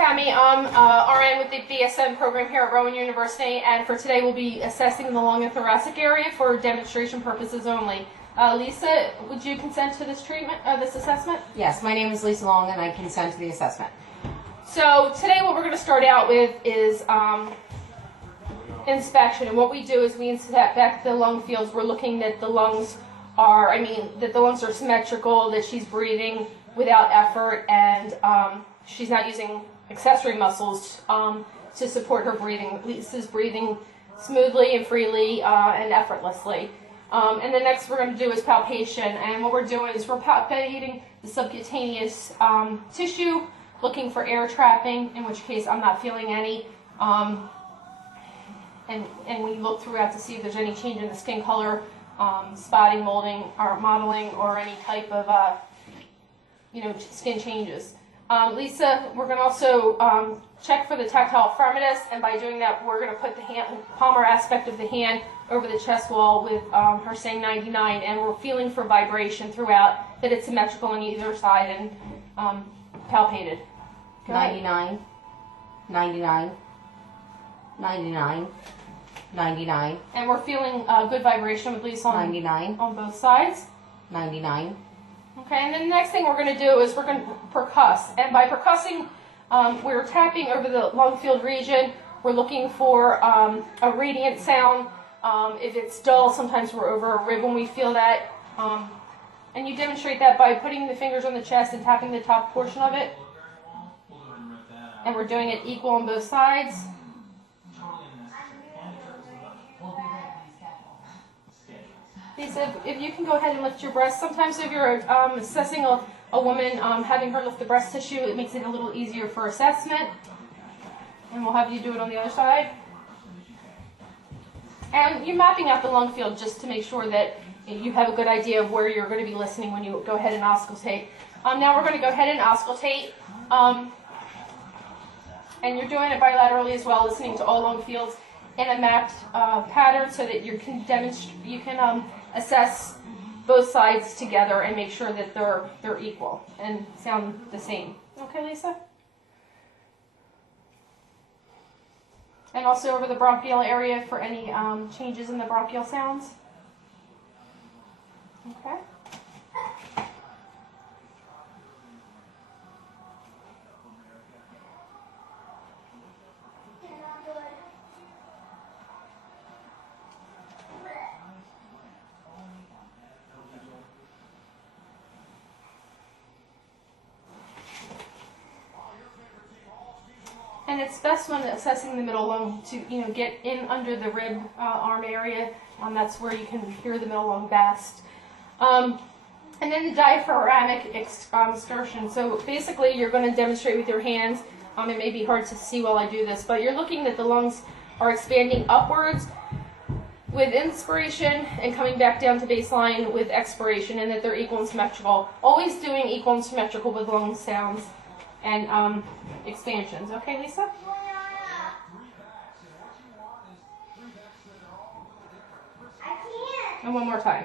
Tammy. I'm RN with the BSN program here at Rowan University, and for today we'll be assessing the lung and thoracic area for demonstration purposes only. Lisa, would you consent to this this assessment? Yes, my name is Lisa Long and I consent to the assessment. So today what we're going to start out with is inspection, and what we do is we inspect the lung fields. We're looking that the lungs are, that the lungs are symmetrical, that she's breathing without effort, and she's not using accessory muscles to support her breathing. Lisa's breathing smoothly and freely and effortlessly. And the next we're going to do is palpation, and what we're doing is we're palpating the subcutaneous tissue, looking for air trapping, in which case I'm not feeling any, and we look throughout to see if there's any change in the skin color, spotting, molding, or modeling, or any type of skin changes. Lisa, we're going to also check for the tactile firmness, and by doing that, we're going to put the palmar aspect of the hand over the chest wall with her saying 99, and we're feeling for vibration throughout, that it's symmetrical on either side and palpated. 99, 99, 99, 99. And we're feeling good vibration with Lisa on 99. On both sides. 99. Okay, and then the next thing we're going to do is we're going to percuss. And by percussing, we're tapping over the lung field region. We're looking for a radiant sound. If it's dull, sometimes we're over a rib when we feel that. And you demonstrate that by putting the fingers on the chest and tapping the top portion of it. And we're doing it equal on both sides. Lisa, if you can go ahead and lift your breast. Sometimes if you're assessing a woman, having her lift the breast tissue, it makes it a little easier for assessment. And we'll have you do it on the other side. And you're mapping out the lung field just to make sure that you have a good idea of where you're going to be listening when you go ahead and auscultate. Now we're going to go ahead and auscultate. And you're doing it bilaterally as well, listening to all lung fields in a mapped pattern so that you can assess both sides together and make sure that they're equal and sound the same. Okay, Lisa? And also over the bronchial area for any changes in the bronchial sounds. Okay. And it's best when assessing the middle lung to get in under the rib arm area. That's where you can hear the middle lung best. And then the diaphragmatic excursion. So basically, you're going to demonstrate with your hands. It may be hard to see while I do this, but you're looking that the lungs are expanding upwards with inspiration and coming back down to baseline with expiration, and that they're equal and symmetrical. Always doing equal and symmetrical with lung sounds and expansions. Okay, Lisa? And one more time.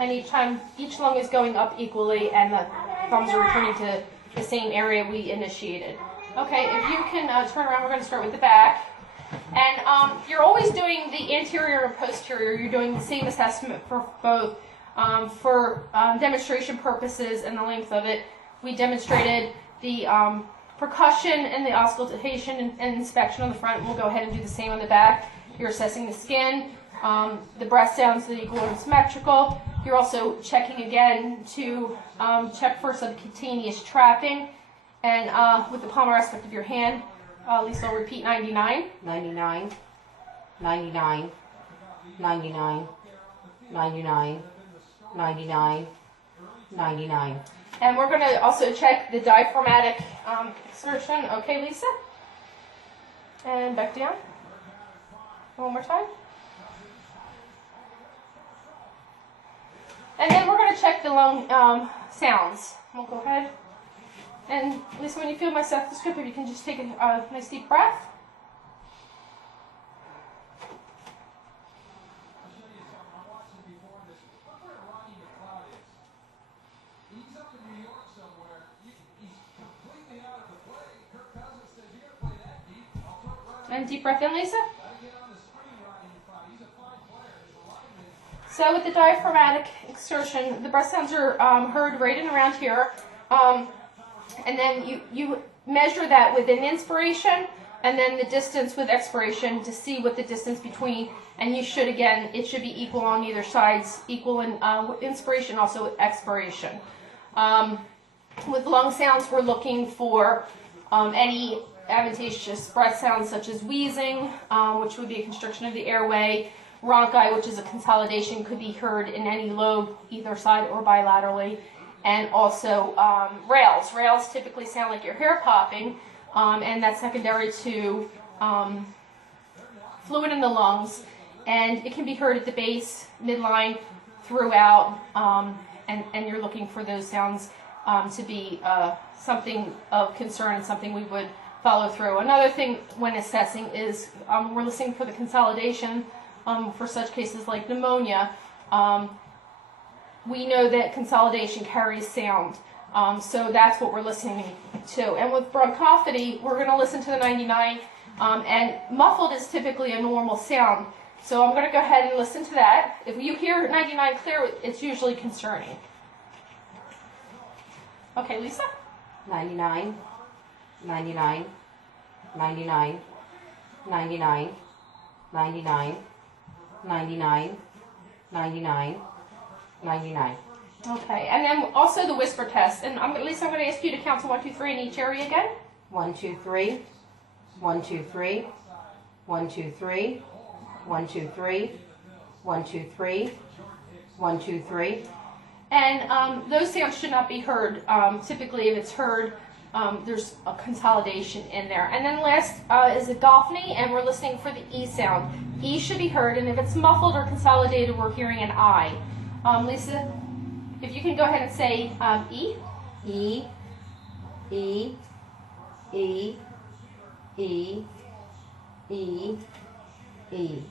And each time, each lung is going up equally, and the thumbs are returning to the same area we initiated. Okay, if you can turn around, we're going to start with the back. And you're always doing the anterior and posterior. You're doing the same assessment for both. For demonstration purposes and the length of it, we demonstrated the percussion and the auscultation and inspection on the front. We'll go ahead and do the same on the back. You're assessing the skin, the breath sounds, the equal and symmetrical. You're also checking again to check for subcutaneous trapping. And with the palmar aspect of your hand, Lisa will repeat 99. 99, 99, 99, 99, 99, 99. And we're going to also check the diaphragmatic exertion. Okay, Lisa? And back down. One more time. And then we're going to check the lung sounds. We'll go ahead. And Lisa, when you feel my stethoscope, if you can just take a nice deep breath. And deep breath in, Lisa. So with the diaphragmatic exertion, the breath sounds are heard right in around here. And then you measure that with an inspiration and then the distance with expiration to see what the distance between, and you should, again, it should be equal on either sides, equal in inspiration, also with expiration. With lung sounds, we're looking for any adventitious breath sounds such as wheezing, which would be a constriction of the airway, rhonchi, which is a consolidation, could be heard in any lobe, either side or bilaterally, and also rales. Rales typically sound like your hair popping, and that's secondary to fluid in the lungs, and it can be heard at the base, midline, throughout, and you're looking for those sounds to be something of concern and something we would follow through. Another thing when assessing is we're listening for the consolidation for such cases like pneumonia. We know that consolidation carries sound, so that's what we're listening to. And with bronchophagy, we're going to listen to the 99, and muffled is typically a normal sound. So I'm going to go ahead and listen to that. If you hear 99 clear, it's usually concerning. Okay, Lisa? 99, 99, 99, 99, 99, 99, 99, 99. Okay, and then also the whisper test. And Lisa, I'm going to ask you to count to 1, 2, 3 in each area again. 1, 2, 3, 1, 2, 3, 1, 2, 3, 1, 2, 3, 1, 2, 3, 1, 2, 3. And those sounds should not be heard. Typically, if it's heard, there's a consolidation in there. And then last is a dolphiny, and we're listening for the E sound. E should be heard, and if it's muffled or consolidated, we're hearing an I. Lisa, if you can go ahead and say E. E, E, E, E, E, E.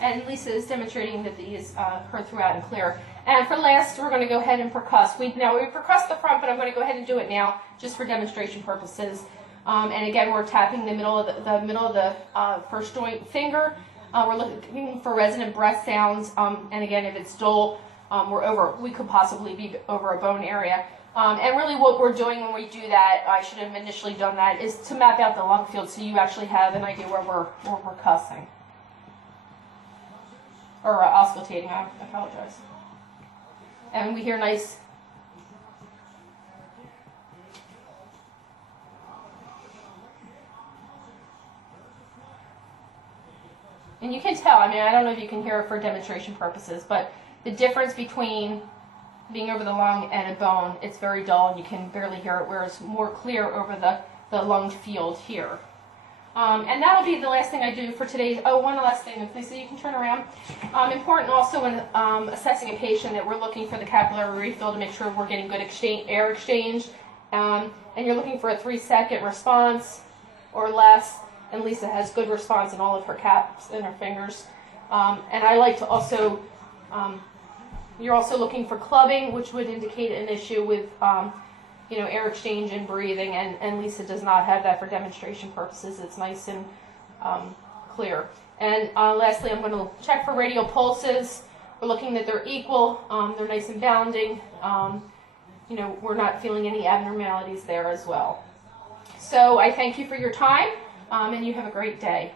And Lisa is demonstrating that the E is heard throughout and clear. And for last, we're going to go ahead and percuss. We percuss the front, but I'm going to go ahead and do it now, just for demonstration purposes. And again, we're tapping the middle of the first joint finger. We're looking for resonant breath sounds. And again, if it's dull, we could possibly be over a bone area. And really, what we're doing when we do that, I should have initially done that, is to map out the lung field so you actually have an idea where we're cussing. Or auscultating, I apologize. And we hear nice. And you can tell, I mean, I don't know if you can hear it for demonstration purposes, but the difference between being over the lung and a bone, it's very dull and you can barely hear it, whereas more clear over the lung field here. And that'll be the last thing I do for today. Oh, one last thing, if Lisa, you can turn around. Important also when assessing a patient that we're looking for the capillary refill to make sure we're getting good air exchange. And you're looking for a 3-second response or less. And Lisa has good response in all of her caps and her fingers. And I like to also, you're also looking for clubbing, which would indicate an issue with air exchange and breathing, and Lisa does not have that for demonstration purposes. It's nice and clear. And lastly, I'm going to check for radial pulses. We're looking that they're equal, they're nice and bounding. We're not feeling any abnormalities there as well. So I thank you for your time, and you have a great day.